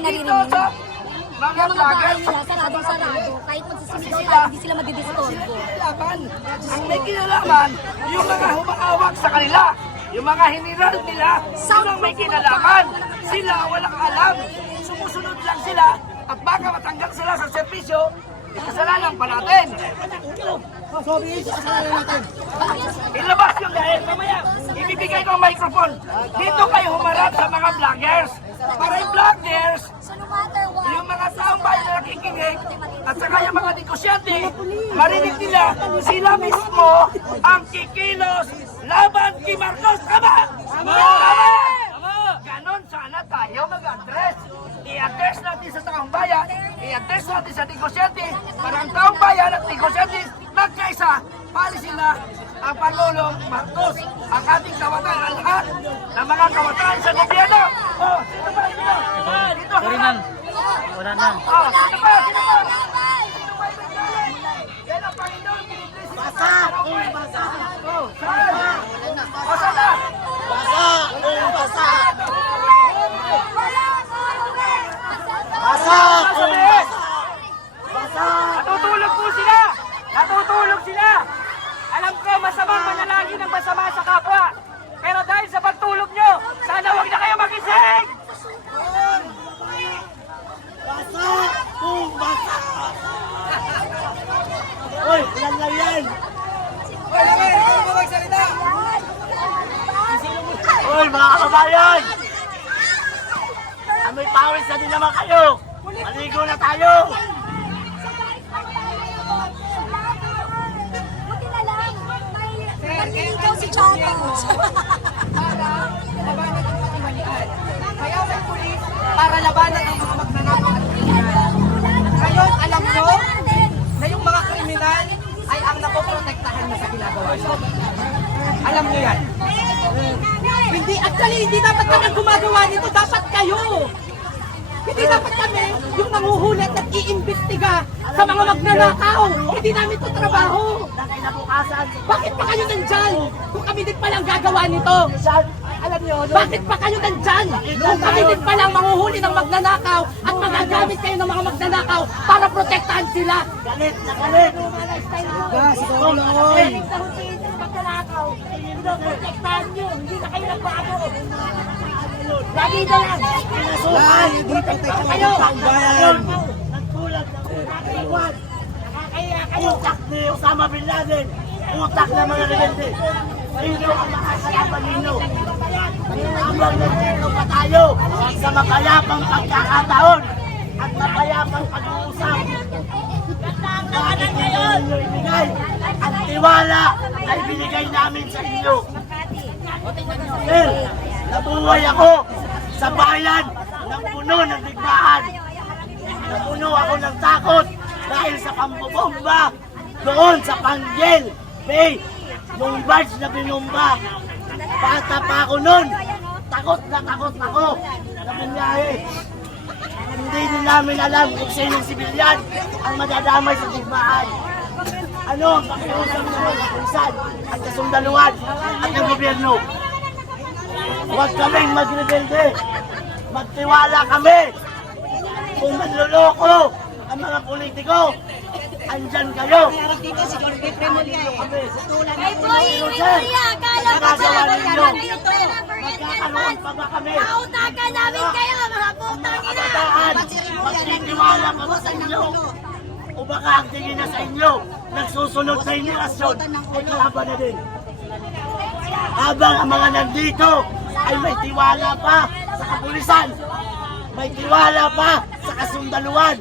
kayo naririnig. Dito sa mga Mga bahay vloggers, nila, sarado-sarado. Kahit magsisimigaw tayo, hindi sila madidisturbo. ang may kinalaman, yung mga humaawak sa kanila, yung mga hiniral nila, yun ang may kinalaman. Sila walang alam, sumusunod lang sila, at baka matanggal sila sa serbisyo, kasalanan pa natin. Ilabas yung dahil mamaya, ibibigay ko ang microphone. Dito kayo humarap sa mga vloggers. Para yung vloggers, So no matter what, yung mga taong bayan na nakikinig, at saka yung mga negosyante, marinig nila, sila mismo ang kikilos laban kay Marcos. Tama! Tama! Ganon sana tayo mag-address. I-address natin sa taong bayan, i-address natin sa negosyante, para ang taong bayan at negosyante magkaisa, pali sila ang Pangulong Marcos, ang ating kawataan, ang lahat ng mga kawataan sa gobyerno. Oh, sino ba? Sino? Dito, Sorry ma'am. Wala na. Oh, sino ba? Sino ba? Sino ba yung galing? Yan ang Panginoon, binibless. Basa! Basa! Oh, saan? Basa na! Basa! Basa! Basa! Basa! Natutulog po sila! Natutulog sila! Alam ko, masamang manalangin ng masama sa kapwa. Pero dahil sa pagtulog nyo, sana huwag na kayo magising! Basa! Basa! Uy, ilan lang yan! Uy, Lamay! Ano mo magsalita? Uy, mga kababayan! Amoy pawis na din naman kayo! Maligo na tayo! buti na lang, may nanliligaw si Chato. Para labanan ang katimalian. Kaya may pulis para labanan ang mga magnanakaw at kriminal. Ngayon, alam nyo na yung mga kriminal ay ang napoprotektahan nyo sa ginagawa nyo. Alam nyo yan. Hindi, actually, hindi dapat kami gumagawa nito. Dapat kayo. Hindi dapat kami yung nanguhulat at iimbestiga sa mga magnanakaw. Hindi namin ito trabaho. Bakit pa kayo nandyan? Kung kami din palang gagawa nito. Alam nyo, bakit pa kayo nandyan? Kung kami din palang manguhuli ng magnanakaw at magagamit kayo ng mga magnanakaw para protektahan sila. Galit na galit! Galing sa hutiin ng magnanakaw. Protektahan nyo, hindi na kayo nagbago. Lagi na lang. Hindi protektahan ng pangbayan! Nagkulag ng utak. Utak ni Osama Bin Laden. Utak ng mga rebelde. Sino ang makasalapan ninyo? Habang nagtino pa tayo sa mapayapang pagkakataon at mapayapang pag-uusap. Bakit ninyo ibigay? Ang tiwala ay binigay namin sa inyo. Sir, nabuhay ako sa bayan ng puno ng digmaan. Napuno ako ng takot dahil sa pambobomba doon sa Panggil Bay. Yung barge na binumba. Bata pa ako nun. Takot na takot ako na binyahe. Hindi din namin alam kung sinong sibilyan ang madadamay sa digmaan. Ano ang pakiusap naman ng pulisan at kasundaluhan at ng gobyerno? Huwag kaming magrebelde. Magtiwala kami. Kung manloloko ang mga politiko, andyan kayo. Ay boy, Ria, akala ko Nagagawa talaga ninyo. dito. Magkakaroon pa ba kami? Nautakan namin kayo, mga putang ina. Kabataan, magtitiwala pa ba sa inyo? O baka ang tingin na sa inyo, nagsusunod sa inyasyon, ay kalaban na din. Habang ang mga nandito ay may tiwala pa sa kapulisan, may tiwala pa sa kasundaluhan,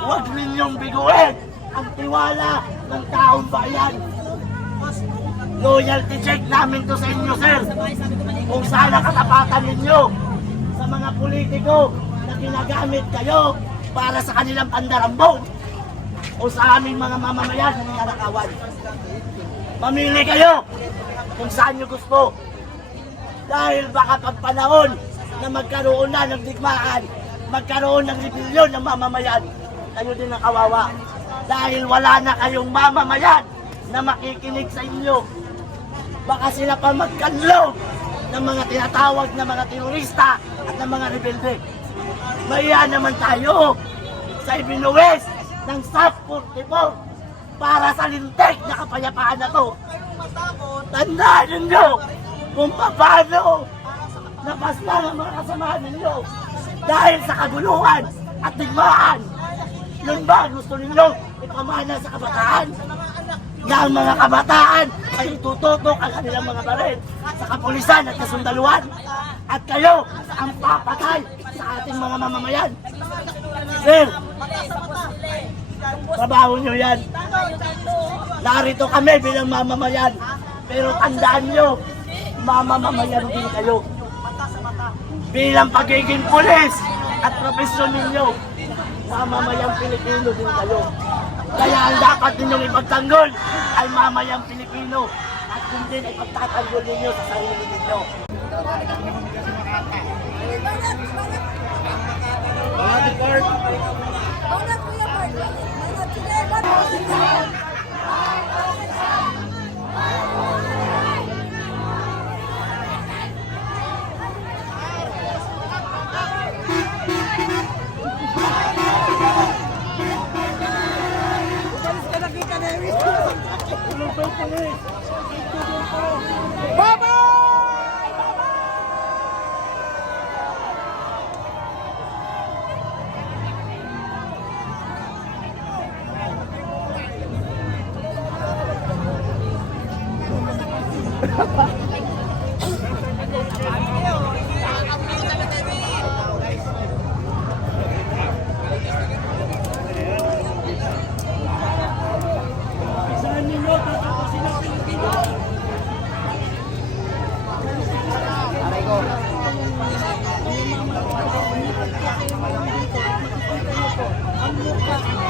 huwag ninyong biguin ang tiwala ng taong bayan. Loyalty check namin to sa inyo, sir. Kung sana katapatan ninyo sa mga politiko na ginagamit kayo para sa kanilang pandarambong o sa aming mga mamamayan na nanganakawan. Mamili kayo kung saan nyo gusto. Dahil baka pag panahon na magkaroon na ng digmaan, magkaroon ng rebellion ng mamamayan, kayo din ang kawawa. Dahil wala na kayong mamamayan na makikinig sa inyo. Baka sila pa magkanlog ng mga tinatawag na mga terorista at ng mga rebelde. Maya naman tayo sa ibinuwis ng SAP 44 para sa lintik na kapayapaan na to. Tandaan ninyo kung paano napasla ng mga kasamahan ninyo dahil sa kaguluhan at digmaan. Yun ba gusto ninyo ipamana sa kabataan? Na ang mga kabataan ay itututok ang kanilang mga baril sa kapulisan at kasundaluhan at kayo ang papatay sa ating mga mamamayan. Sir, trabaho nyo yan. Narito kami bilang mamamayan, pero tandaan nyo, mamamayan din kayo. Bilang pagiging pulis at profesyon ninyo, mamamayang Pilipino din kayo. Kaya ang dapat ninyong ipagtanggol ay mamayang Pilipino at kung din ay pagtatanggol ninyo sa sarili ninyo. Saan ninyo tatapusin ang Pilipino? Ang mukha